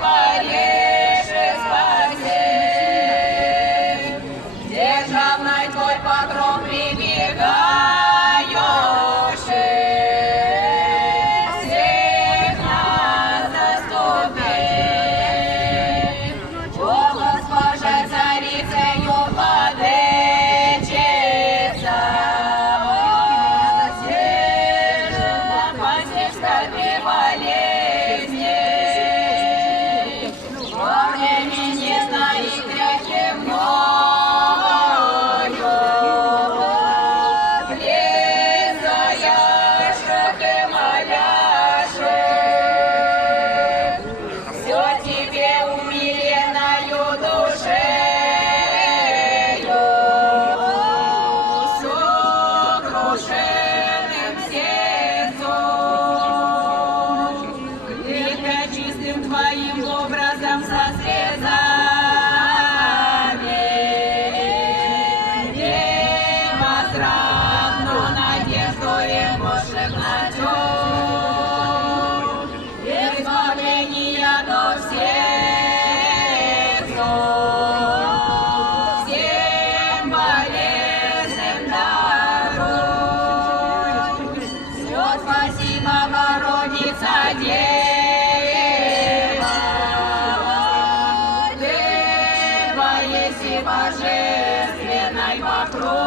творишь и спаси. Державной твой покров прибегаешь, всех нас заступи. О, Госпоже, царицею владычица, воздержана пастырь скорби болезни, во времени знаешь грехи мною, близояшек и моляшек, все тебе умиленною душею, сокрушенным сердцем, и пречистым твоим образом со слезами, невозрадну надежду и пошепнотём, избавления до всех зол, всем болезням даруй. Все спасибо, Богородица Дева, Ты поеси божественной покров.